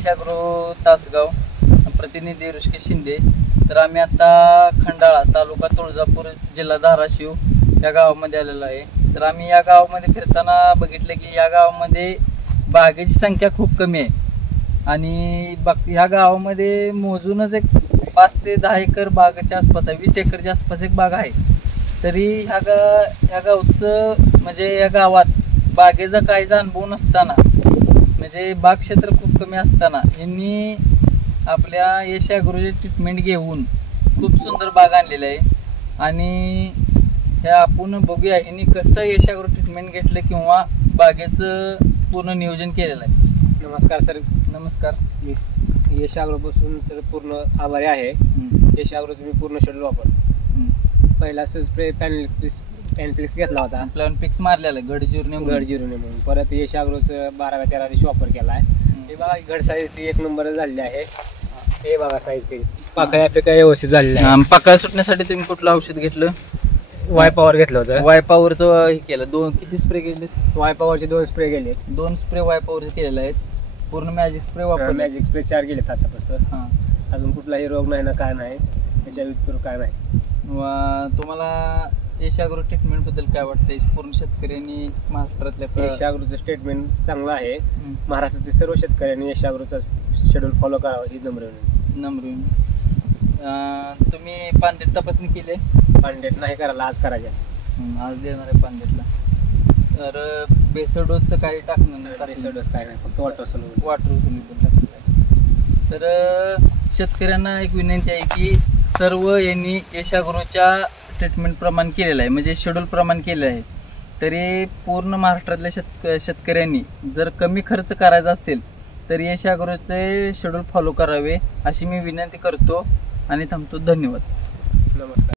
यश agro Tasgaon, प्रतिनिधी ऋषिकेश शिंदे. तर आम्ही आता खंडाळा, तालुका तुळजापूर, जिल्हा धाराशिव या गावामध्ये आलेलो आहे. तर आम्ही या गावामध्ये फिरताना बघितलं की या गावामध्ये बागेची संख्या खूप कमी आहे आणि ह्या गावामध्ये मोजूनच एक 5 ते 10 एकर बागेच्या आसपास आहे, 20 एकरच्या आसपास एक बाग आहे. तरी ह्या गावचं म्हणजे या गावात बागेचा काहीचा अनुभव नसताना, म्हणजे बाग क्षेत्र खूप कमी असताना यांनी आपल्या यश ॲग्रोची ट्रीटमेंट घेऊन खूप सुंदर बाग आणलेलं आहे. आणि ह्या आपण बघूया ह्यांनी कसं यश ॲग्रो ट्रीटमेंट घेतलं किंवा बागेचं पूर्ण नियोजन केलेलं आहे. नमस्कार सर. नमस्कार. मी यश ॲग्रोपासून तर पूर्ण आभारी आहे. यश ॲग्रोचं मी पूर्ण शेड्यूल वापरतो. पहिला स्प्रे पॅनफ्लिक्स घेतला होता, प्लॅनफ्लिक्स मारलेला गडजिरोने म्हणून. परत यश ॲग्रोचं 12-13 दिवशी वापर केला आहे. हे बघा घड साईज ती 1 नंबर झालेली आहे. हे बघा साईज ती पाकळ्या आपल्या व्यवस्थित झालेल्या आहे. पाकळ्या सुटण्यासाठी तुम्ही कुठलं औषध घेतलं? वाय पॉवर घेतलं होतं. वाय पॉवरचं हे केलं. किती स्प्रे केले? वाय पॉवरचे 2 स्प्रे गेले. 2 स्प्रे वाय पॉवरचे केलेले आहेत. पूर्ण मॅजिक स्प्रे वापर. मॅजिक स्प्रे 4 गेलेत आतापासून. अजून कुठलाही रोग नाही ना, काय नाही त्याच्या व्यतिरिक्त काय नाही. तुम्हाला यश ॲग्रो ट्रीटमेंट बद्दल काय वाटतं? पूर्ण शेतकऱ्यांनी महाराष्ट्रातल्या यश ॲग्रोचं स्टेटमेंट चांगलं आहे. महाराष्ट्रातील सर्व शेतकऱ्यांनी यश ॲग्रोचा शेड्यूल फॉलो करावा ही नम्र. तुम्ही पानडेट तपासणी केली? पानडेट नाही करायला, आज करायच्या. आज देणार आहे पानडेटला. तर बेसर डोसचं काही टाकणं नाही? बेसर डोस काय नाही, फक्त वॉटर सोल्युशन टाकलं. तर शेतकऱ्यांना एक विनंती आहे की सर्व यांनी यश ॲग्रोच्या ट्रीटमेंट प्रमाण केलेलं आहे, म्हणजे शेड्यूल प्रमाण केलेलं आहे. तरी पूर्ण महाराष्ट्रातल्या शेतकऱ्यांनी जर कमी खर्च करायचा असेल तर यश ॲग्रोचे शेड्यूल फॉलो करावे अशी मी विनंती करतो आणि थांबतो. धन्यवाद. नमस्कार.